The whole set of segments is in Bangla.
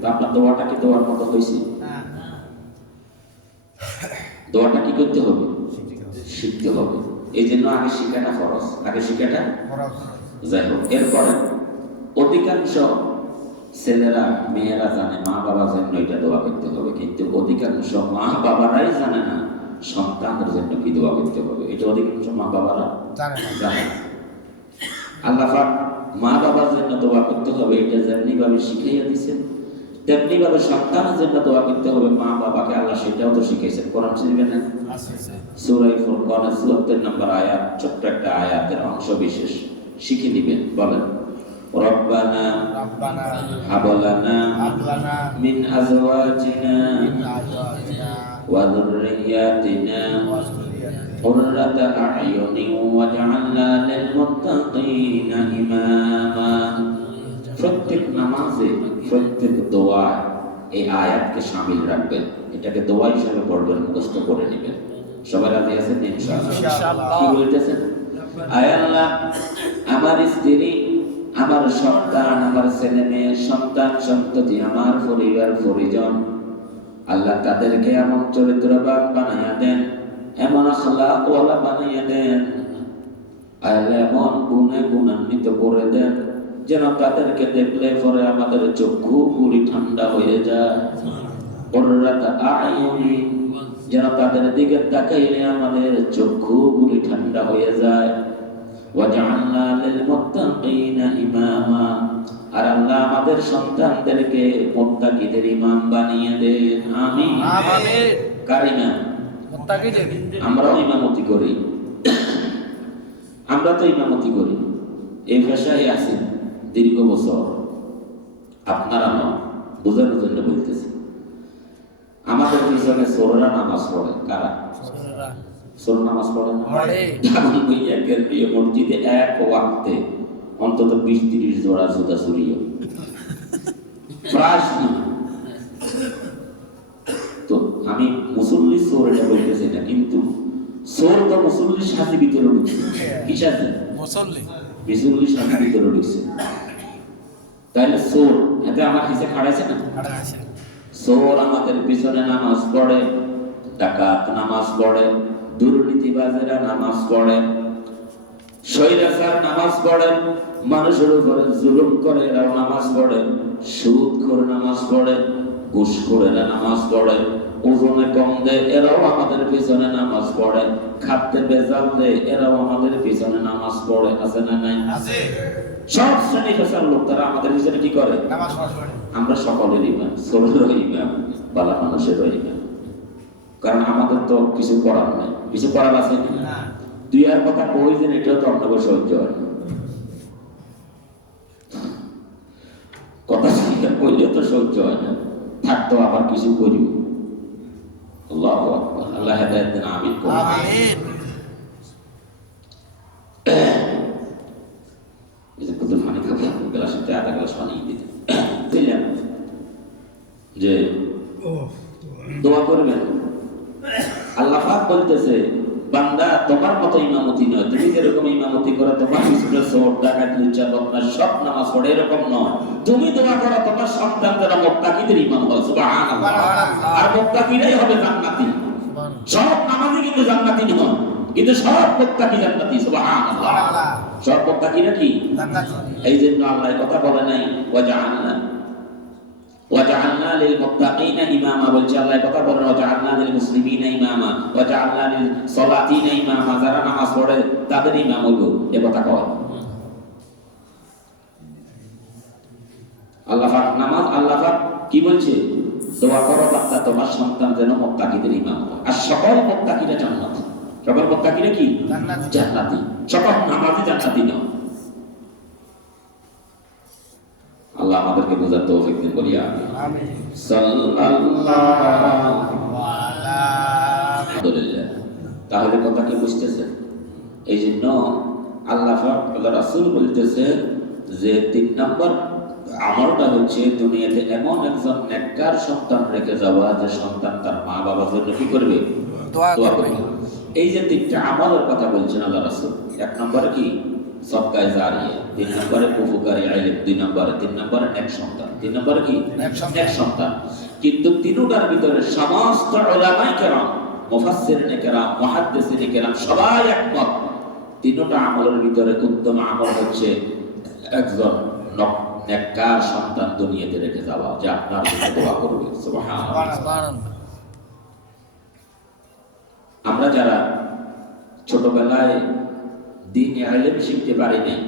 তো আপনার দোয়াটা কি দোয়ার মতো হয়েছে? দোয়াটা কি করতে হবে? শিখতে হবে। এই জন্য আগে শিখাটা ফরজ, আগে শিখাটা যাই হোক। এরপরে অধিকাংশ ছেলেরা মেয়েরা জানে মা বাবার জন্য এটা দোয়া করতে হবে, কিন্তু অধিকাংশ মা বাবারাই জানে না সন্তানের জন্য কি দোয়া করতে হবে। এটা অধিকাংশ মা বাবারা জানে না। আল্লাহ পাক মা বাবার জন্য দোয়া করতে হবে এটা যেমনি ভাবে শিখাইয়া দিয়েছেন, তেমনি ভাবে সন্তানের জন্য দোয়া করতে হবে মা বাবাকে আল্লাহ সেটাও তো শিখাইছেন। কোরআন শরীফে না সূরা ফুরকান ৭৪ নম্বর আয়াত, ছোট্ট একটা আয়াতের অংশ বিশেষ শিখে নিবেন। বলেন রব্বানা হাব লানা মিন আজওয়াজিনা ওয়া যুররিয়াতিনা কুররাতা আ'য়ুনিন ওয়াজআলনা লিল মুত্তাকিনা ইমামা। প্রত্যেক নামাজে প্রত্যেক দোয়া এই আয়াতকে শামিল রাখবেন, এটাকে দোয়া হিসেবে পড়বেন, মুখস্থ করে নেবেন। সবাই রাজি আছেন ইনশাআল্লাহ? কি বলতেছেন? আয় আল্লাহ, আমার স্ত্রী, আমার সন্তান, আমার ছেলে মেয়ে, সন্তান সন্ততি, আমার পরিবার পরিজন, আল্লাহ তাদেরকে এমন চরিত্রবান বানাইয়া দেন, এমন আখলাকওয়ালা বানাইয়া দেন, আল্লাহ এমন গুণে গুণান্বিত করে দেন যেন তাদেরকে দেখলে পরে আমাদের চক্ষু গুলি ঠান্ডা হয়ে যায়। কুররাতা আ'য়ুনি, যেন তাদের দিকে তাকাইলে আমাদের চক্ষু গুলি ঠান্ডা হয়ে যায়। ওয়াজআলনা লিল মুত্তাকিনা ইমামা, আর আল্লাহ আমাদের সন্তানদেরকে মুত্তাকিদের ইমাম বানিয়ে দেন। আমিন আমিন। কার ইমাম? মুত্তাকিদের। আমরাও ইমামতি করি, আমরা তো ইমামতি করি, এই পেশায় আছি দীর্ঘ বছর। আপনারা না বোঝানোর জন্য বলতেছি। আমাদের পিছনে ছোটরা নামাজ পড়ে। কারা? ছোট নামাজ পড়ে না? মসজিদে এক ওয়াক্তে অন্তত 20-30 জোড়া জুতা চুরিও প্রায়। তো আমি মুসল্লি চোর এটা বলতেছি না, কিন্তু চোর তো মুসল্লির সাথে ভিতরে ঢুকছে। কি সাথে? মুসল্লির সাথে ভিতরে ঢুকছে। তাহলে চোর এতে আমার কাছে খাড়াইছে না? চোর আমাদের পিছনে নামাজ পড়ে, ডাকাত নামাজ পড়ে, দুর্নীতিবাজেরা নামাজ পড়ে, স্বৈরাচার নামাজ পড়ে, মানুষের উপরে জুলুম করে এরা নামাজ পড়ে, সুদখোর নামাজ পড়ে, ঘুষখোরেরা নামাজ পড়ে, ওজনে কম দেয় এরাও আমাদের পিছনে নামাজ পড়ে, খাদ্যে ভেজাল দেয় এরাও আমাদের পিছনে নামাজ পড়ে। আছে না নাই? সব শ্রেণী পেশার লোক তারা আমাদের পিছনে কি করে? নামাজ পড়ে। আমরা সকলের ইমাম, ছোটরও ইমাম, বালা মানুষেরও ইমাম। কারণ আমাদের তো কিছু করার নেই। কিছু করার আছে না? তুই আর কথা কই যে এটাও তো আপনাকে সহ্য হয় না। কথা কইলে তো সহ্য হয় না, থাকতো আবার কিছু করি। আল্লাহু আকবার। আল্লাহ হেদায়েত দেন। আমিন আমিন। এই কত পানি খাবে, গ্লাসে আধা গ্লাস পানি দিতে দিলেন যে দোয়া করবেন। আল্লাহ পাক বলতেছে বান্দা তোমার মতো ইমামতি নয়, তুমি যেরকম ইমামতি করো তোমার পিছনে চোর ডাকাত লুচ্চা বদমাশ সব নামাজ পড়ে এরকম নয়। তুমি দোয়া করো তোমার সন্তান যারা মুত্তাকিদের ইমাম হয়। সুবহানাল্লাহ। আর মুত্তাকিরাই হবে জান্নাতি। সব নামাজি কিন্তু জান্নাতি নয়, কিন্তু সব মুত্তাকি জান্নাতি। সুবহানাল্লাহ। সব মুত্তাকিরা কি জান্নাতি? এই জন্য আল্লাহ কথা বলে নাই ওয়াজআলনা লিল মুত্তাকিনা ইমামা, বলছে আল্লাহ কথা বলেন ওয়াজআলনা লিল মুসলিমিনা ইমামা ওয়াজআলনা লিল সালাতিনা ইমামা, যারা নামাজ পড়ে তাদের ইমাম হইব। এ কথা কয় আল্লাহ পাক। নামাজ আল্লাহ পাক কি বলছে? দোয়া করো বান্দা তোমার সন্তান যেন মুত্তাকিদের ইমাম হয়। আর সকল মুত্তাকিরা জান্নাতি। সকল মুত্তাকিরা কি জান্নাতি? সকল নামাজি জান্নাতি নয়। আল্লাহ আমাদেরকে বোঝার তৌফিক দিন, বলি আমিন। সাল্লাল্লাহু আলাইহি। তাহলে কথা কি বুঝতেছেন? এই জন্য আল্লাহ পাক আল্লাহ রাসূল বলতেছে যে 3 নম্বর আমলটা হচ্ছে দুনিয়াতে এমন একজন নেককার সন্তান রেখে যাওয়া যে সন্তান তার মা বাবার জন্য কি করবে? দোয়া করবে। এই যে 3টা আমলের কথা বলছেন আল্লাহ রাসূল, 1 নম্বরে কি সদকায়ে জারিয়া, 3 নম্বরে উপকারী ইলম, 2 নম্বরে 3 নম্বরে নেক সন্তান, 3 নম্বরে কি নেক সন্তান। কিন্তু তিনটার ভিতরে সমস্ত উলামায়ে কেরাম, মুফাসসিরিনে কেরাম, মুহাদ্দিসিনে কেরাম সবাই একমত, তিনটা আমলের ভিতরে উত্তম আমল হচ্ছে একজন নেককার সন্তান দুনিয়াতে রেখে যাওয়া, যে আপনার জন্য দোয়া করবে। সুবহানাল্লাহ। আমরা যারা ছোটবেলায় দ্বীন ইলম শিখতে পারি নাই,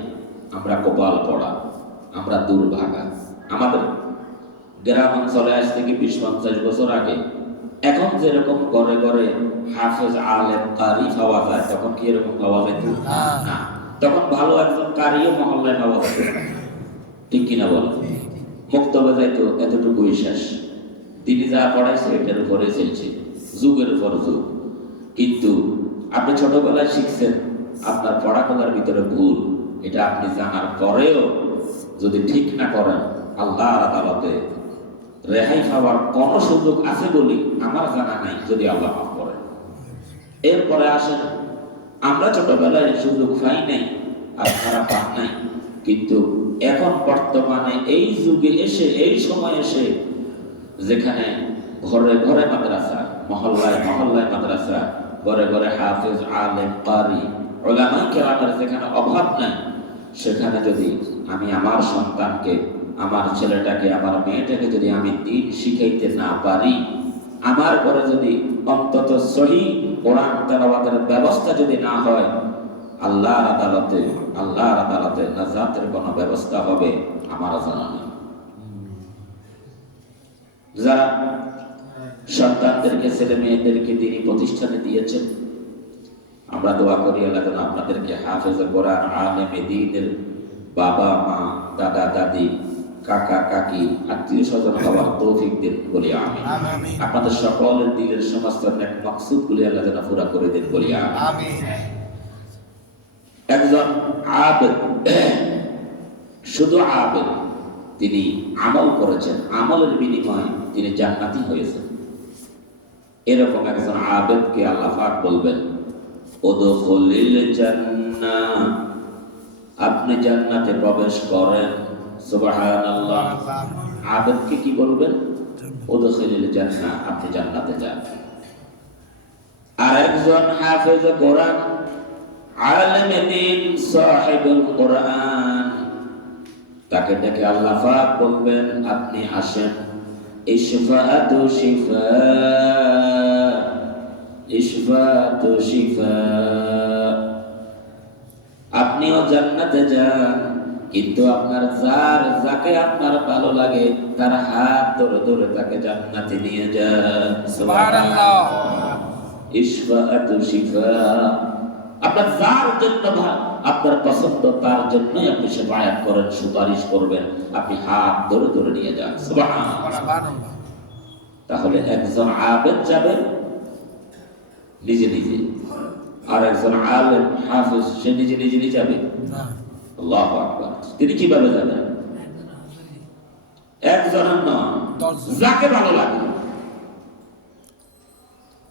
আমরা কপাল পড়া, আমরা দুর্ভাগা। আমাদের গ্রাম অঞ্চলে আজ থেকে 20-50 বছর আগে এখন যেরকম ঘরে ঘরে হাফেজ, আলেম, কারি পাওয়া যায়, তখন কি এরকম পাওয়া যেত না। তখন ভালো একজন কারিও মহল্লায় পাওয়া যেত, ঠিক কিনা বল? মুক্তবে যাইতো, এতটুকুই শেষ। তিনি যা পড়াইছে এটার উপরে চলছে, যুগের উপর যুগ। কিন্তু আপনি ছোটবেলায় শিখছেন, আপনার পড়াশোনার ভিতরে ভুল, এটা আপনি জানার পরেও যদি ঠিক না করেন, আল্লাহর আদালতে রেহাই পাওয়ার কোন সুযোগ আছে বলে আমার জানা নাই, যদি আল্লাহ মাফ করেন। এরপরে আসেন, আমরা ছোটবেলায় সুযোগ পাই নাই, আপনারা পান নাই, কিন্তু এখন বর্তমানে এই যুগে এসে, এই সময় এসে, যেখানে ঘরে ঘরে মাদ্রাসা, মহল্লায় মহল্লায় মাদ্রাসা, ঘরে ঘরে হাফেজ, আলেম, কারি, উলামায়ে কেরামের যেখানে অভাব নাই, সেখানে যদি আমি আমার সন্তানকে, আমার ছেলেটাকে, আমার মেয়েটাকে যদি আমি দ্বীন শিখাইতে না পারি, আমার ঘরে যদি অন্তত সহিহ কোরআন তেলাওয়াতের ব্যবস্থা যদি না হয়, আল্লাহর আদালতে নাজাতের কোনো ব্যবস্থা হবে আমার জানা নেই। যারা সন্তানদেরকে, ছেলে মেয়েদেরকে দ্বীনি প্রতিষ্ঠানে দিয়েছেন, আমরা দোয়া করি আল্লাহ যেন আপনাদেরকে হাফেজে কোরআন, আলেমে দ্বীনের বাবা মা, দাদা দাদি, কাকা কাকি, আত্মীয় স্বজন হওয়ার তৌফিক দিন বলি আমিন। আপনাদের সকলের দিলের সমস্ত নেক মাকসুদ গুলি আল্লাহ যেন পুরা করে দিন বলি আমিন। একজন আবেদ, শুধু আবেদ, তিনি আমল করেছেন, আমলের বিনিময়ে তিনি জান্নাতি হয়েছেন। এরকম একজন আবেদকে আল্লাহ পাক বলবেন, উদখুলিল জান্নাহ, আপনি জান্নাতে প্রবেশ করেন। সুবহানাল্লাহ। আবেদকে কি বলবেন? উদখুলিল জান্নাহ, আপনি জান্নাতে যান। আর একজন হাফেজ কোরআন, আলেমে দ্বীন, সাহিবুল কোরআন, তাকে ডেকে আল্লাহ পাক বলবেন, আপনি আসেন। ইশফাআতু শিফা, ইশফাআতু শিফা, আপনিও জান্নাতে যান, কিন্তু আপনার যাকে আপনার ভালো লাগে তার হাত ধরে ধরে তাকে জান্নাতে নিয়ে যান। সুবহানাল্লাহ। ইশফাআতু শিফা, আপনার যার জন্য আপনার পছন্দ, তার জন্যই আপনি শাফায়াত করেন, সুপারিশ করবেন, আপনি হাত ধরে ধরে নিয়ে যান। সুবহানাল্লাহ। তাহলে একজন আবেদ যাবেন নিজে নিজে, আর একজন আলেম হাফেজ সে নিজে নিজে যাবে। আল্লাহু আকবার। তিনি কিভাবে যাবেন? একজনের নয়, যাকে ভালো লাগে,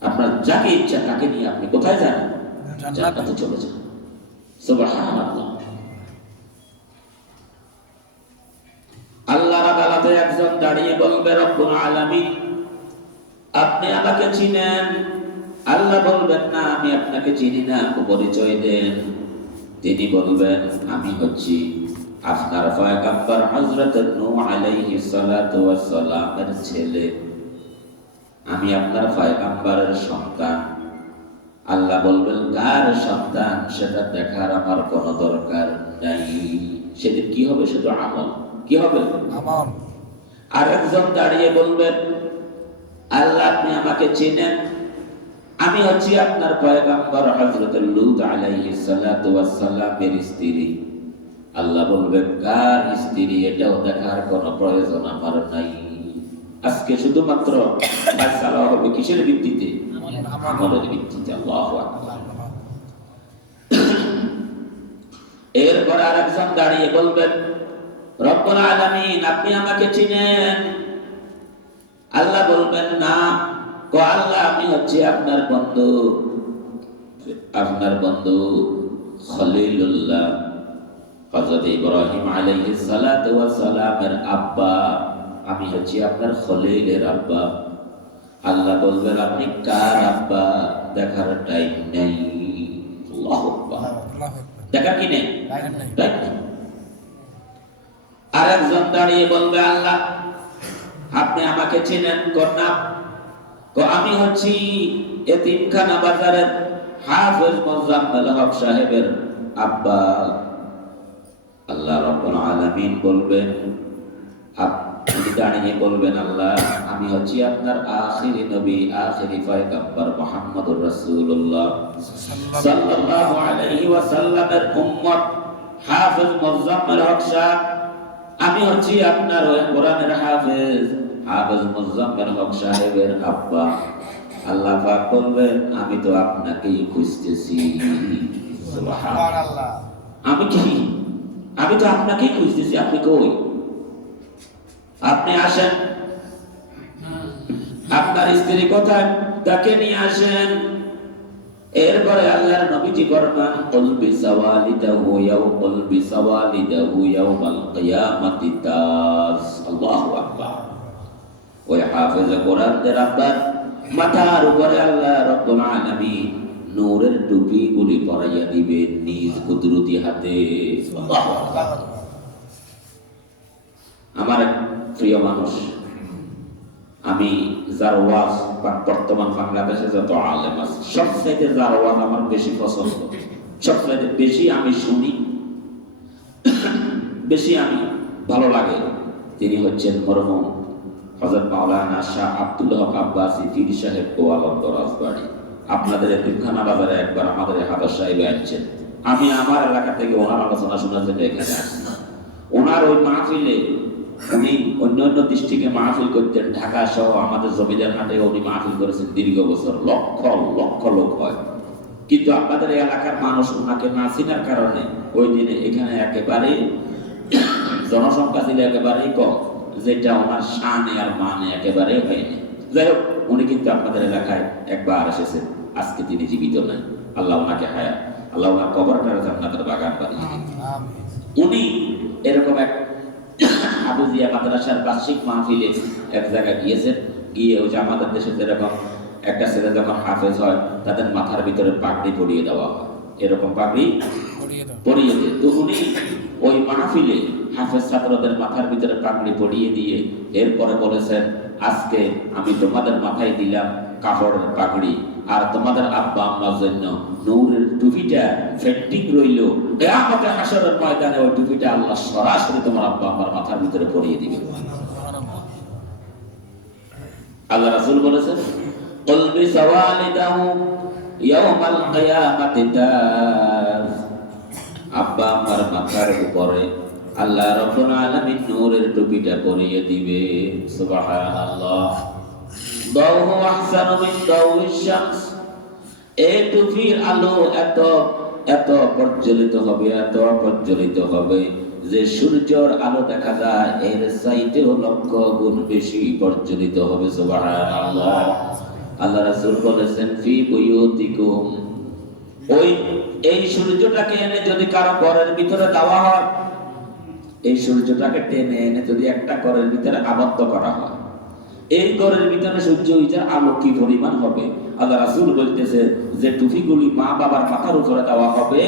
আপনার যাকে ইচ্ছা তাকে নিয়ে আপনি কোথায় যান? জান্নাতে চলে যান। সুবহানাল্লাহ। আল্লাহর আদালতে একজন দাঁড়িয়ে বলবে, রব্বুল আলামিন, আপনি আমাকে চিনেন? আল্লাহ বলবেন, না আমি আপনাকে চিনি না, পরিচয় দেন। তিনি বলবেন, আমি হচ্ছি আপনার পয়গম্বর হযরত নূহ আলাইহিস সালাতু ওয়াস সালামের ছেলে, আমি আপনার পয়গম্বরের সন্তান। আল্লাহ বলবেন, কার সন্তান সেটা দেখার আমার কোনো দরকার নাই। সেদিন কি হবে? শুধু আমল। কি হবে? আমল। আর একজন দাঁড়িয়ে বলবেন, আল্লাহ আপনি আমাকে চিনেন? আমি হচ্ছি আপনার পয়গম্বর হযরত লূত আলাইহিস সালাতু ওয়াস সালামের স্ত্রী। আল্লাহ বলবেন, কার স্ত্রী এটাও দেখার কোনো প্রয়োজন আমার নাই। আজকে শুধুমাত্র ফয়সালা হবে কিসের ভিত্তিতে? আমলের ভিত্তিতে। আল্লাহু আকবার। এরপর আরেকজন দাঁড়িয়ে বলবেন, রব্বুল আলামিন, আপনি আমাকে চিনেন? আল্লাহ বলবেন, না। ও আল্লাহ, আমি হচ্ছি আপনার বন্ধু খলিলুল্লাহ হযরত ইব্রাহিম আলাইহিস সালাতু ওয়াস সালামের আব্বা, আমি হচ্ছি আপনার খলিলের আব্বা। আল্লাহ বলবেন আপনি কার আব্বা? দেখার টাইম নেই। আল্লাহু আকবার। দেখা কি নেই? টাইম নেই। আরেকজন দাঁড়িয়ে বলবে আল্লাহ আপনি আমাকে চেনেন না? আমি হচ্ছি এতিমখানা বাজারের হাফেজ মোজাম্মেল হক সাহেবের আব্বা। আল্লাহ রাব্বুল আলামিন বলবেন, আপনি দাঁড়িয়ে বলবেন আল্লাহ আমি হচ্ছি আপনার আখিরি নবী, আখিরি পয়গম্বর মুহাম্মদুর রাসূলুল্লাহ সাল্লাল্লাহু আলাইহি ওয়াসাল্লামের উম্মত হাফেজ মোজাম্মেল হক সাহেব। আমি হচ্ছি আপনার ওই কোরআনের হাফেজ মুজাম্মেল হক সাহেবের আব্বা। আল্লাহ পাক বলবেন আমি তো আপনাকেই খুঁজতেছি। সুবহানাল্লাহ। আমি তো আপনাকেই খুঁজতেছি, আপনি কই? আপনি আসেন, আপনার স্ত্রী কোথায়? তাকে নিয়ে আসেন। এরপরে আল্লাহর নবীজি ফরমান কুল বিসাওয়ালিদাহু ইয়াউমাল কিয়ামাতি তাস। আল্লাহু আকবার। ওই হাফেজ কোরআনের আব্বার মাথার উপরে আল্লাহ রাব্বুল আলামিন নূরের টুপি গুলি পরাইয়া দিবেন নিজ কুদরতি হাতে। আল্লাহু আকবার। আমার প্রিয় মানুষ, আমি যার ওয়াজ বর্তমান বাংলাদেশে যত আলেম আছে সবচাইতে যার ওয়াজ আমার বেশি পছন্দ, সবচাইতে বেশি আমি শুনি, বেশি আমি ভালো লাগে, তিনি হচ্ছেন মরহুম হযরত মাওলানা শাহ আব্দুল হক আব্বাসী পীর সাহেব গোয়ালন্দ রাজবাড়ী। আপনাদের এতিমখানা বাজারে একবার আমাদের হাফেজ সাহেব আসছেন। আমি আমার এলাকা থেকে ওনার আলোচনা শোনার জন্য এখানে আসছি। ওনার ওই মাহফিলে উনি অন্য ডিস্ট্রিক্টে মাহফিল করতেন, ঢাকা সহ আমাদের জমিদার হাটে উনি মাহফিল করেছেন দীর্ঘ বছর, লক্ষ লক্ষ লোক হয়। কিন্তু আপনাদের এলাকার মানুষ ওনাকে না চিনার কারণে ওই দিনে এখানে একেবারে জনসংখ্যা ছিল একেবারেই কম, যেটা ওনার শানে আর মানে একেবারে হয়নি। যাই হোক, উনি কিন্তু আপনাদের এলাকায় একবার এসেছেন, আজকে তিনি জীবিত নেন। আল্লাহ ওনাকে হায়াত, আল্লাহ ওনার কবরটা জান্নাতের বাগান বানিয়ে। উনি এরকম এক আবুজিয়া মাদ্রাসার বার্ষিক মাহফিলে এক জায়গায় গিয়েছেন, গিয়ে ওই যে আমাদের দেশে যেরকম একটা ছেলে যখন হাফেজ হয় তাদের মাথার ভিতরে পাগড়ি পরিয়ে দেওয়া হয়, এরকম পাগড়ি পরিয়ে দেয়। তো উনি ওই মাহফিলে হাফেজ ছাত্রদের মাথার ভিতরে পাগড়ি পরিয়ে দিয়ে এরপরে বলেছেন আজকে আমি তোমাদের মাথায় দিলাম কাপড়ের পাগড়ি, আর তোমাদের আব্বা আম্মার জন্য নূরের টুপিটা ফেন্টিং রইল। কিয়ামতে হাশরের ময়দানে ওই টুপিটা আল্লাহ সরাসরি তোমার আব্বা আম্মার মাথার ভিতরে পরিয়ে দিবে। আল্লাহ রাসূল বলেছেন কুল বিসাওয়ালিদাহু ইয়াউমাল কিয়ামাতি তাজ। আব্বা আম্মার মাথার উপরে আল্লাহ রাব্বুল আলামিন নূরের টুপিটা পরিয়ে দিবে। সুবহানাল্লাহ। দাওহু আহসানু মিন দাওয়িশ শামস। এই টুপির আলো এত এত প্রজ্বলিত হবে, এত প্রজ্বলিত হবে যে সূর্যের আলো দেখা যায় এর চাইতেও লক্ষ গুণ বেশি প্রজ্বলিত হবে। সুবহানাল্লাহ। আল্লাহ রাসূল বলেছেন ফি বুয়ুতিকুম। ওই এই সূর্যটাকে এনে যদি কারো ঘরের ভিতরে দেওয়া হয়, এই সূর্যটাকে টেনে এনে যদি একটা ঘরের ভিতরে আবদ্ধ করা হয়, এই ঘরের ভিতরে সূর্য উইজার আলো কি পরিমাণ হবে। আল্লাহ রাসূল বলতেছে যে টুপিগুলি মা বাবার মাথার উপরে দেওয়া হবে,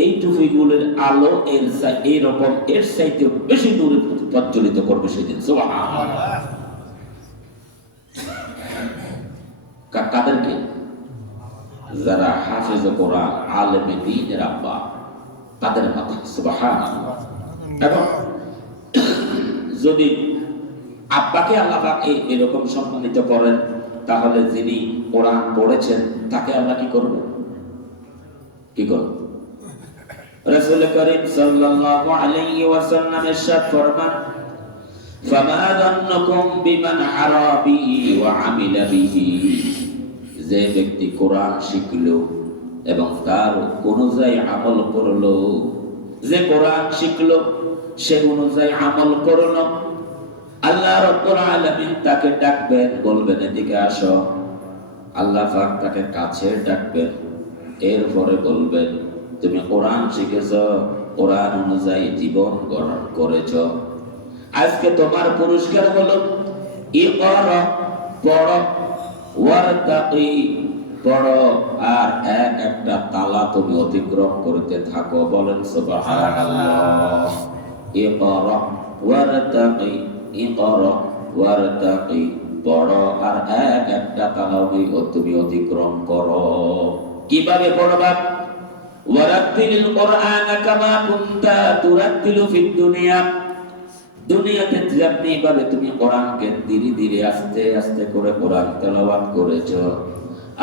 এই টুপিগুলির আলো এইরকম এর চাইতে বেশি দূরে প্রজ্বলিত করবে সেদিন। সুবহানাল্লাহ। কাদেরকে? যারা হাফেজ কোরআন, আলেমে দ্বীনের আব্বা, তাদের মাথা। সুবহানাল্লাহ। এবং যদি আব্বাকে আল্লাহ পাক এরকম সম্মানিত করেন, তাহলে যিনি কোরআন পড়েছেন তাকে আল্লাহ কি করবেন? কি করবেন? রাসূল করিম সাল্লাল্লাহু আলাইহি ওয়াসাল্লাম ইরশাদ ফরমান ফামা যান্নুকুম বিমান আরা বিহি ওয়া আমিলা বিহি। যে ব্যক্তি কোরআন শিখলো এবং তার অনুযায়ী আমল করলো, যে কোরআন শিখলো সে অনুযায়ী আমল করলো, আল্লাহ রাব্বুল আলামিন তাকে ডাকবেন, বলবেন এদিকে আসো। আল্লাহ পাক তাকে কাছে ডাকবেন, এরপরে বলবেন তুমি কোরআন শিখেছো, কোরআন অনুযায়ী জীবন গঠন করেছ। আজকে তোমার পুরস্কার হলো ইকরা, পড়ো, ওয়ারতাকি, পড়ো, আর এক একটা তালা তুমি অতিক্রম করতে থাকো। বলেন সুবহানাল্লাহ। ইকরা ওয়ারতাকি, ইকরা ওয়ারতাকি, পড়ো আর এক একটা তালা তুমি অতিক্রম করো। কিভাবে পড়বা? ওয়ারাত্তিলিল কুরআনা কামা কুনতা তুরাত্তিলু ফিদ দুনিয়া। দুনিয়াতে যেমনি ভাবে তুমি কোরআনকে ধীরে ধীরে আস্তে আস্তে করে কোরআন তেলাওয়াত করেছো,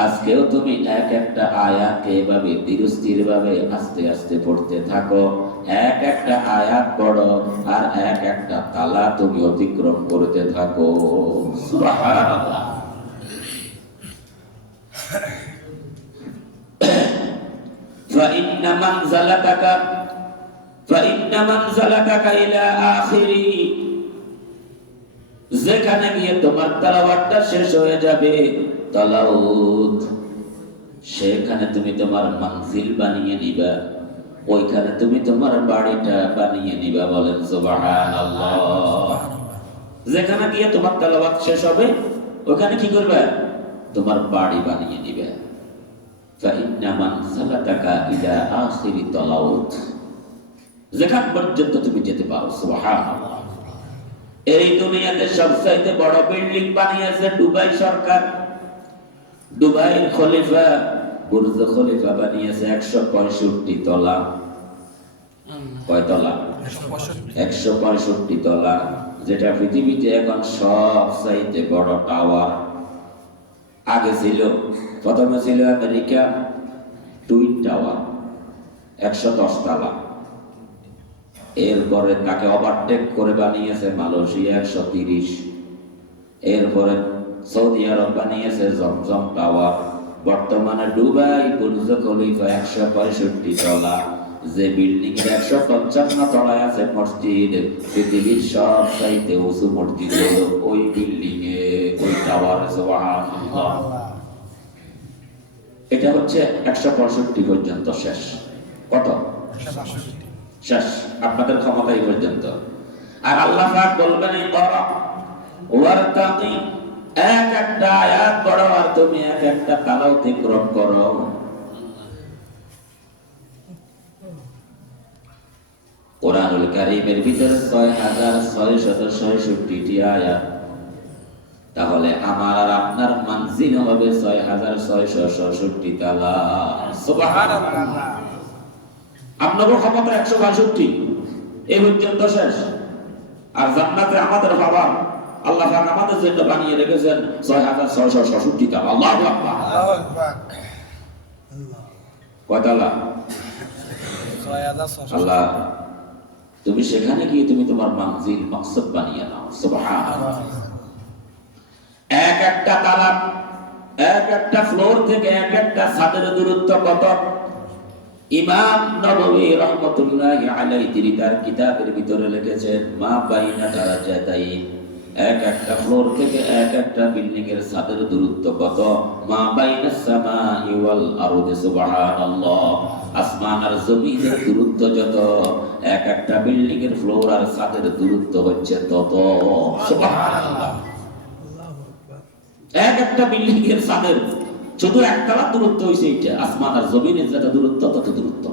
আজকেও তুমি এক একটা আয়াতকে এভাবে ধীরস্থির ভাবে আস্তে আস্তে পড়তে থাকো। এক একটা আয়াত পড়ো আর এক একটা তালা তুমি অতিক্রম করতে থাকো। সুবহানাল্লাহ। ফাইন্না মানজালাতাকা ইলা আখিরি, যেখানে গিয়ে তোমার তেলাওয়াতটা শেষ হয়ে যাবে, তালাউত, সেখানে তুমি তোমার মানজিল বানিয়ে নিবা, ওইখানে তুমি তোমার বাড়িটা বানিয়ে নিবা। বলেন সুবহানাল্লাহ। যেখানে গিয়ে তোমার তেলাওয়াত শেষ হবে, ওখানে কি করবে? তোমার বাড়ি বানিয়ে নিবে। ফাইন্না মানজালাতাকা ইলা আখিরি তালাউত, যেখান পর্যন্ত তুমি যেতে পারো। সুবহানাল্লাহ। এই দুনিয়াতে সবচাইতে বড় বিল্ডিং বানিয়েছে দুবাই সরকার। দুবাইয়ের খলিফা বুর্জ খলিফা বানিয়েছে 165 তলা। কয় তলা? 165 তলা, যেটা পৃথিবীতে এখন সবচাইতে বড় টাওয়ার। আগে ছিল, প্রথমে ছিল আমেরিকা টুইন টাওয়ার 110 তলা। এরপরে তাকে ওভারটেক করে বানিয়েছে মালয়েশিয়া 130। এরপরে সৌদি আরব বানিয়েছে জমজম টাওয়ার। বর্তমানে দুবাই বুর্জ খলিফা 165 তলা, যে বিল্ডিং এর 155 তলায় আছে মসজিদ। পৃথিবীর সবচাইতে উঁচু মসজিদ হলো ওই বিল্ডিং এ, ওই টাওয়ার। সুবহানাল্লাহ। এটা হচ্ছে 165 পর্যন্ত শেষ। কত? শেষ। আপনাদের ক্ষমতা এই পর্যন্ত। আর আল্লাহ পাক বলবেন ইকরা ওয়ারতাকি, এক একটা আয়াত পড়ো আর তুমি এক একটা তালা অতিক্রম করো। কোরআনুল কারীমের ভিতরে 6666টি আয়াত। তাহলে আমার আর আপনার মানজিল হবে 6666 তালা। সুবহানাল্লাহ। আপনার ক্ষমতা 162, এই পর্যন্ত শেষ। আর জান্নাতে আমাদের বাবা আল্লাহ পাক আমাদের জন্য বানিয়ে রেখেছেন 6666 তালা। আল্লাহু আকবার। আল্লাহু আকবার। কয় তালা? 6666। আল্লাহ, তুমি সেখানে গিয়ে তুমি তোমার মানজিল মাকসাদ বানিয়ে নাও। সুবহানাল্লাহ। এক একটা তালা, এক একটা ফ্লোর থেকে এক একটা ছাদের দূরত্ব কত? ইমাম নববী রাহমাতুল্লাহি আলাইহি তিনি তার কিতাবের ভিতরে লিখেছেন, মা বাইনা দারাজাতাইন, এক একটা ফ্লোর থেকে এক একটা বিল্ডিং এর ছাদের দূরত্ব কত? মা বাইনাস সামাই ওয়াল আরদি। সুবহানাল্লাহ। আসমান আর জমিনের দূরত্ব যত, এক একটা বিল্ডিং এর ফ্লোর আর ছাদের দূরত্ব হচ্ছে তত। সুবহানাল্লাহ। এক একটা বিল্ডিং এর ছাদের শুধু একতলা দূরত্ব হইছে, এটা আসমান আর জমিনের যত দূরত্ব তত দূরত্ব।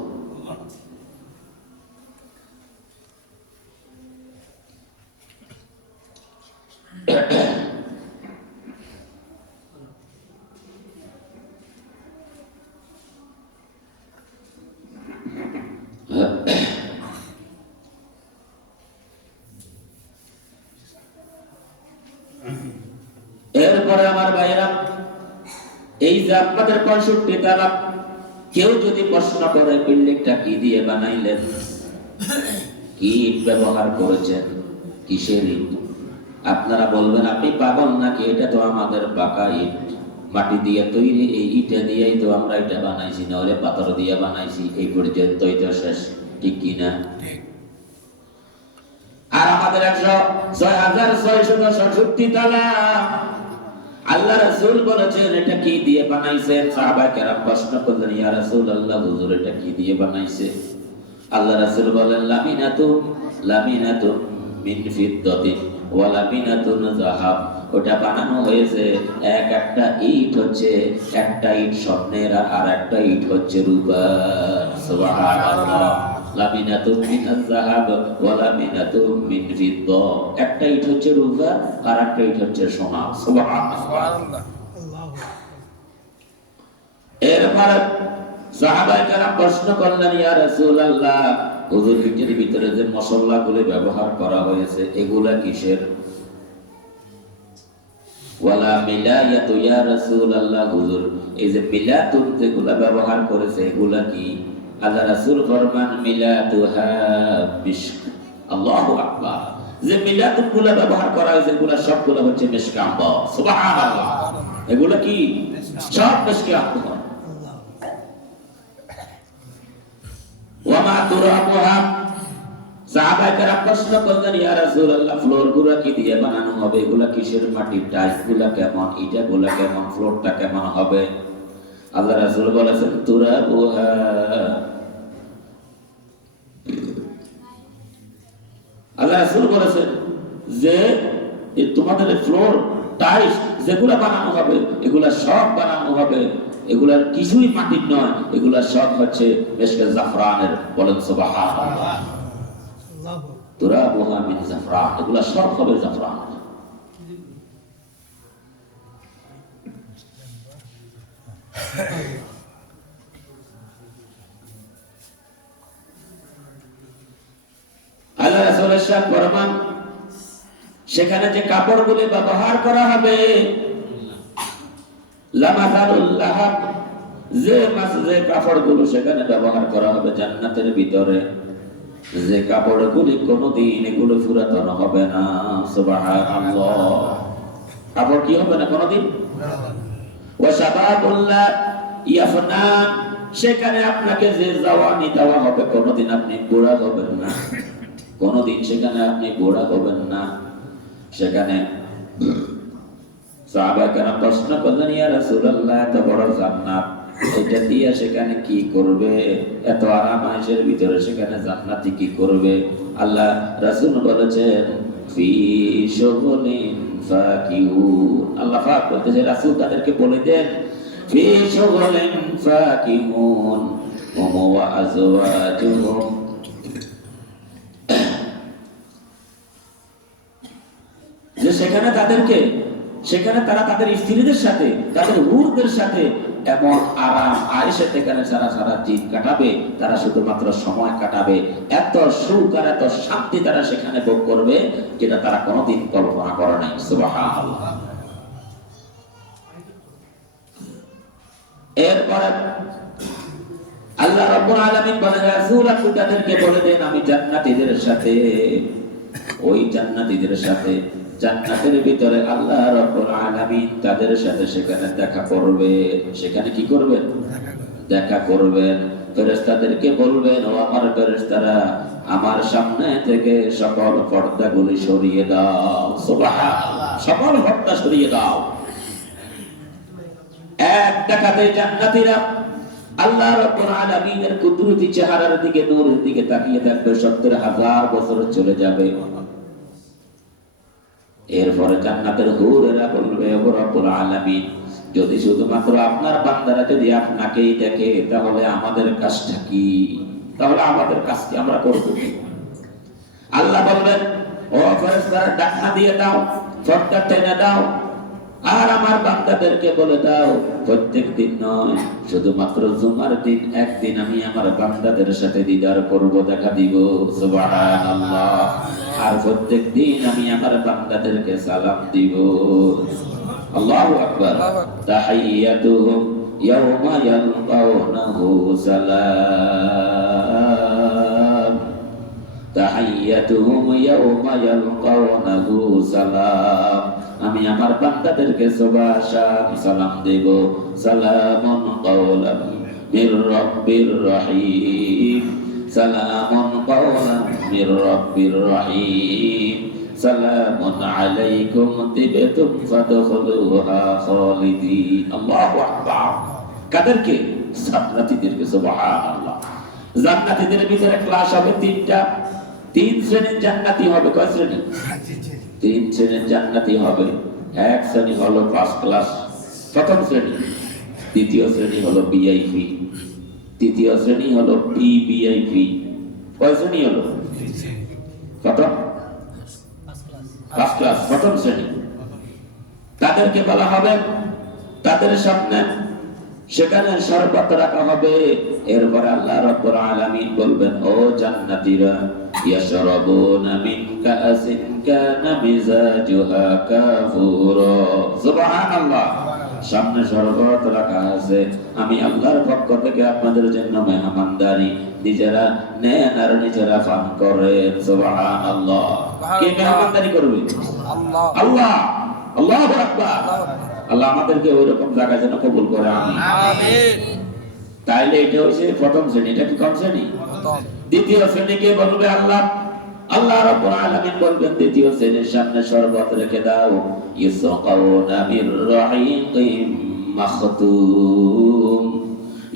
এরপরে আমার ভাইরা, এই যে আপনাদের 65 তালা, কেউ যদি প্রশ্ন করে বিল্ডিংটা কি দিয়ে বানাইলেন, কি ইট ব্যবহার করেছেন, কিসের ইট, আপনারা বলবেন আপনি পাগল নাকি, এটা তো আমাদের পাকা ইট, মাটি দিয়ে তৈরি, এই ইটা দিয়েই তো আমরা এটা বানাইছি, না হলে পাথর দিয়ে বানাইছি, এই পর্যন্তই তো শেষ। ঠিক কিনা? আর আমাদের 6667 তালা। আল্লাহ রাসূল বলেছেন এটা কি দিয়ে বানাইছেন? সাহাবায়ে কেরাম প্রশ্ন করলেন, ইয়া রাসূলুল্লাহ, হুজুর এটা কি দিয়ে বানাইছে? আল্লাহ রাসূল বলেন লামিনাতুন মিন ফিদ্দাতিন ওয়া লামিনাতুন যাহাব, ওটা বানানো হয়েছে একটা ইট হচ্ছে, একটা ইট স্বর্ণের আর একটা ইট হচ্ছে রূপার। সুবহানাল্লাহ। লামিনাতুন মিনাজ যাহাব ওয়া লামিনাতুন মিন ফিদ্দা, একটা ইট হচ্ছে রূপা আর একটা ইট হচ্ছে সোনা। সুবহানাল্লাহ। এরপর সাহাবায়ে কেরাম প্রশ্ন করলেন, ইয়া রাসূলুল্লাহ, হুজুর ইটের ভিতরে যে মশলাগুলো ব্যবহার করা হয়েছে এগুলা কিসের? ওয়ালা মিলায়াতু ইয়া রাসূলুল্লাহ, হুজুর এই যে মিলাতুন যেগুলা ব্যবহার করেছে এগুলা কি? আল্লাহ রাসূল ফরমান মিলাতুহা মিশক। আল্লাহু আকবার। যে মিলাতুন গুলা ব্যবহার করা হয়েছে এগুলা সবগুলা হচ্ছে মিশক আম্বর। সুবহানাল্লাহ। এগুলা কি? সব মিশক আম্বর। ওয়ামা তুরাবুহা, সাহাবায়ে কেরাম প্রশ্ন করলেন, ইয়া রাসূলুল্লাহ, ফ্লোর গুলা কি দিয়ে বানানো হবে? এগুলা কিসের মাটি? টাইলস গুলা কেমন? ইটা গুলা কেমন? ফ্লোরটা কেমন হবে? আল্লাহ রাসূল বলেছেন তুরাবুহা, আল্লাহ রাসূল বলেছেন যে তোমাদের ফ্লোর টাইলস যেগুলা বানানো হবে এগুলা সব বানানো হবে, এগুলার কিছুই মাটির নয়, এগুলা সব হচ্ছে মেশকে জাফরানের। বলেন সুবহানাল্লাহ। তুরাবুহা মিন জাফরান, এগুলা সব হবে জাফরান। আল্লাহ রাসূল ইরশাদ ফরমান, সেখানে যে কাপড়গুলো ব্যবহার করা হবে লামাসালুল লাহাব, যে কাপড়গুলো সেখানে ব্যবহার করা হবে জান্নাতের ভিতরে, যে কাপড়গুলি কোনদিন এগুলো পুরাতন হবে না। সুবহানাল্লাহ। কাপড় কি হবে না কোনদিন? ওয়া শাবাবুল্লাহ ইয়াফনা, সেখানে আপনাকে যে জওয়ানি দেওয়া হবে কোনদিন আপনি বুড়া হবেন না, কোনদিন সেখানে আপনি বুড়া হবেন না। সেখানে সাহাবায়ে কেরাম প্রশ্ন করলেন, ইয়া রাসূলুল্লাহ, এত বড় জান্নাত, এটা দিয়ে সেখানে কি করবে? এত আরাম আয়েশের ভিতরে সেখানে জান্নাতি কি করবে? আল্লাহ রাসূল বলেছেন ফি শুগলিন ফাকিহুন, আল্লাহ পাক বলতেছে রাসূল তাদেরকে বলে দেন ফি শুগলিন ফাকিহুন ওয়া আজওয়াজুহুম, যে সেখানে তাদেরকে, সেখানে তারা তাদের স্ত্রীদের সাথে, তাদের হুরদের সাথে এমন আরাম আয়েশে সেখানে সারা সারা দিন কাটাবে, তারা শুধুমাত্র সময় কাটাবে, এত সুখ আর এত শান্তি তারা সেখানে ভোগ করবে যেটা তারা কোনোদিন কল্পনা করে নাই। সুবহানাল্লাহ। এরপরে আল্লাহ রাব্বুল আলামিন বলেন, রাসূল আপনি তাদেরকে বলে দেন আমি জান্নাতীদের সাথে, ওই জান্নাতীদের সাথে জান্নাতের ভিতরে আল্লাহ রাব্বুল আলামিন তাদের সাথে সেখানে দেখা করবে। সেখানে কি করবেন? দেখা করবেন। ফেরেশতাদেরকে বলবেন, ও আমার ফেরেশতারা, আমার সামনে থেকে সকল পর্দাগুলি সরিয়ে দাও। সুবহানাল্লাহ। সকল পর্দা সরিয়ে দাও। এক দেখাতে জান্নাতীরা আল্লাহ রাব্বুল আলামিনের কুদরতি চেহারার দিকে, নূরের দিকে তাকিয়ে থাকবে, ৭০,০০০ বছর চলে যাবে। এরপরে জান্নাতের হুরেরা বলবে, ও রব্বুল আলামিন, যদি শুধুমাত্র আপনার বান্দারা যদি আপনাকেই দেখে তাহলে আমাদের কাজটা কি? তাহলে আমাদের কাজ কি আমরা করব কি? আল্লাহ বলবেন, ও ফেরেশতারা ডাকনা দিয়ে দাও, পর্দা টেনে দাও, আর আমার বান্দাদেরকে বলে দাও প্রত্যেক দিন নয়, শুধুমাত্র জুমার দিন একদিন আমি আমার বান্দাদের সাথে দিদার করব, দেখা দিব। সুবহানাল্লাহ। আর প্রত্যেক দিন আমি আমার বান্দাদেরকে সালাম দিব। আল্লাহু আকবার। তাহিয়াতুহুম ইয়াওমা ইয়ালকাউনাহু সালাম, তাহিয়াতুহুম ইয়াওমা ইয়ালকাউনাহু সালাম, আমি আমার বান্দাদেরকে সুবহান সালাম দেব। সালামুন কাওলাম মির রাব্বির রহিম, সালামুন কাওলাম মির রাব্বির রহিম, সালামুন আলাইকুম তিবতুম ফাদখুলুহা খালিদিন। আল্লাহু আকবার। কাদেরকে? জান্নাতীদেরকে। সুবহানাল্লাহ। জান্নাতীদের ভিতরে ক্লাস হবে তিনটা। তিন শ্রেণীর জান্নাতি হবে। কয় শ্রেণী? তিন শ্রেণীর জান্নাতি হবে। এক শ্রেণী হলো ফার্স্ট ক্লাস, প্রথম শ্রেণী। দ্বিতীয় শ্রেণী হলো ভিআইপি, তৃতীয় শ্রেণী হলো ভিভিআইপি। কয় শ্রেণী হলো? প্রথম ফার্স্ট ক্লাস, প্রথম শ্রেণী। তাদেরকে বলা হবে, তাদের সামনে সেখানে শরবত রাখা হবে। এরপরে আল্লাহ রাব্বুল আলামিন বলবেন, ও জান্নাতীরা, ইয়াশরাবুনা মিন কাসিন কানা মিজাজুহা কাফুরা। সুবহানাল্লাহ। সামনে শরবত রাখা আছে, আমি আল্লাহর পক্ষ থেকে আপনাদের জন্য মেহমানদারি, নিজেরা নেন আর নিজেরা পান করেন। সুবহানাল্লাহ। কে মেহমানদারি করবে? আল্লাহ। আল্লাহ। আল্লাহু আকবার। আল্লাহ আমাদেরকে ওই রকম জায়গা যেন কবুল করে। আমিন। তাইলে এটা হইছে প্রথম শ্রেণী। এটা কি কোন শ্রেণী? দ্বিতীয় শ্রেণীকে বলবে আল্লাহ। আল্লাহ রাব্বুল আলামিন বলবেন, দ্বিতীয় শ্রেণীর সামনে শরবত রেখে দাও। ইসকাউনা মির রাহিকিম মাখতুম।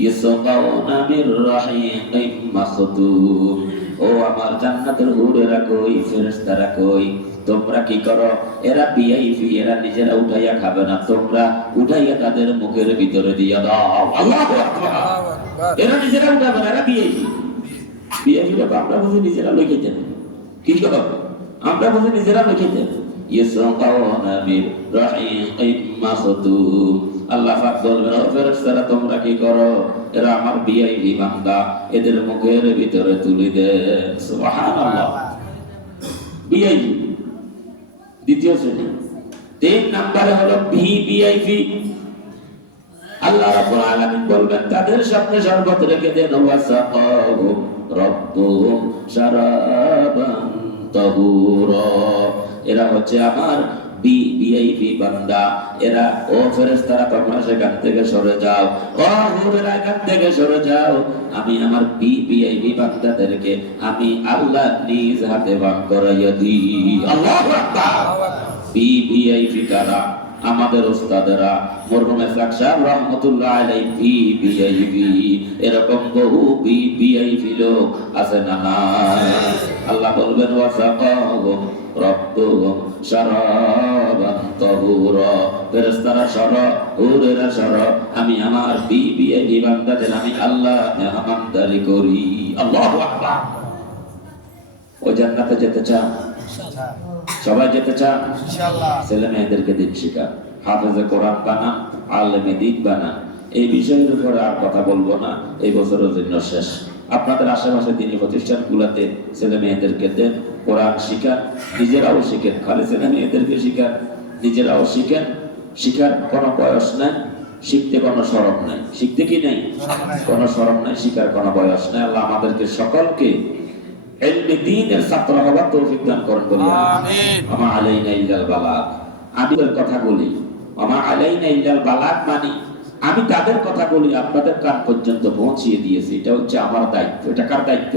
ইসকাউনা মির রাহিকিম মাখতুম। ও আমার জান্নাতের হুরেরা কই, ফেরেশতারা কই, তোমরা কি করো? এরা ভিআইপি, এরা নিজেরা উঠাইয়া খাবে না, তোমরা উঠাইয়া তাদের মুখের ভিতরে দিয়া দাও। আল্লাহু আকবার। এরা নিজেরা উঠাবে না, এরা ভিআইপি। ভিআইপি আমরা বুঝি নিজেরা লই খেতেন। কি করো? আমরা বুঝি নিজেরা লই খেতেন। ইসকাউনা মির রাহিকিম মাখতুম। আল্লাহ পাক বলবেন, ও ফেরেশতারা তোমরা কি করো? এরা আমার ভিআইপি বান্দা, এদের মুখের ভিতরে তুলে দেন। সুবহানাল্লাহ। ভিআইপি দ্বিতীয় শ্রেণী। তিন নম্বরে হলো ভিভিআইপি। আল্লাহ রাব্বুল আলামিন বলবেন, তাদের সামনে শরবত রেখে দেন। ওয়াসাকাহুম রাব্বুহুম শারাবান তাহুরা। এরা হচ্ছে আমার ভিআইপি বান্দা। এরা, ও ফেরেশতারা তোমরা সেখান থেকে সরে যাও, ও হুরেরা এখান থেকে সরে যাও। আমি আমার ভিআইপি বান্দাদেরকে আমি আল্লাহ নিজ হাতে পান করাইয়া দিই। আল্লাহু আকবার। ভিআইপি কারা? আমাদের ওস্তাদেরা, মরহুম ইসহাক সাহেব রাহমাতুল্লাহ আলাইহি ভিআইপি। এরকম বহু ভিআইপি লোক আছে না? আল্লাহ বলবেন, ওয়াসাকাহুম রাব্বুহুম শারাবান তাহুরা। ফেরেশতারা সরো, হুরেরা সরো, আমি আমার ভিআইপি বান্দাদের আমি আল্লাহ মেহমানদারি করি। আল্লাহু আকবার। ও জান্নাতে যেতে চান? সবাই যেতে চান? ইনশাআল্লাহ। ছেলে মেয়েদেরকে দিন শিক্ষা, হাফেজে কোরআন বানান, আলেমে দিন বানান। এই বিষয়ের উপরে আর কথা বলবো না, এই বছরের জন্য শেষ। আপনাদের আশেপাশে দিনী প্রতিষ্ঠানগুলোতে ছেলে মেয়েদেরকে দেন, কোরআন শিখান, নিজেরাও শিখেন। খালি ছেলে মেয়েদেরকে শিখান, নিজেরাও শিখেন। শিখার কোনো বয়স নাই, শিখতে কোনো শরম নাই। শিখতে কি নেই? কোনো শরম নাই, শিখার কোনো বয়স নাই। আল্লাহ আমাদেরকে সকলকে ইলমে দ্বীনের ছাত্র হবার তৌফিক দান করেন বলি আমিন। ওমা আলাইনা ইল্লাল বালাগ। আমি তাদের কথা বলি, ওমা আলাইনা ইল্লাল বালাগ, মানে আমি তাদের কথা বলি আপনাদের কান পর্যন্ত পৌঁছিয়ে দিয়েছি। এটা হচ্ছে আমার দায়িত্ব। এটা কার দায়িত্ব?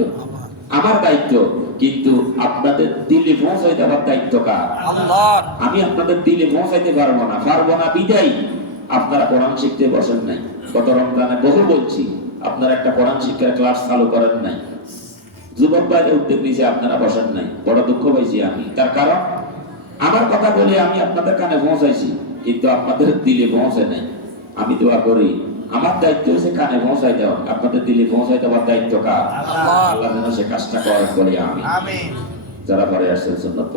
আমার দায়িত্ব। কিন্তু আপনাদের দিলে পৌঁছাই দেওয়ার দায়িত্ব কার? আল্লাহর। আমি আপনাদের দিলে পৌঁছাইতে পারবো না বিদায় আপনারা কোরআন শিখতে বসেন নাই। গত রমজানে বহু বলছি, আপনারা একটা কোরআন শিক্ষার ক্লাস চালু করেন নাই। যুবক ভাইদের উদ্যোগ নিয়েছে, আপনারা বসেন নাই। বড় দুঃখ পাইছি আমি। তার কারণ আমার কথা বলে আমি আপনাদের কানে পৌঁছাইছি, কিন্তু আপনাদের দিলে পৌঁছে নাই। আমি দোয়া করি, আমার দায়িত্ব হচ্ছে কানে পৌঁছাই দেওয়া, আপনাদের দিলে পৌঁছাই দেওয়ার দায়িত্ব কার? আল্লাহ। আল্লাহ যেন সে কাজটা করেন বলি আমিন। যারা পরে আসছেন সুন্নাত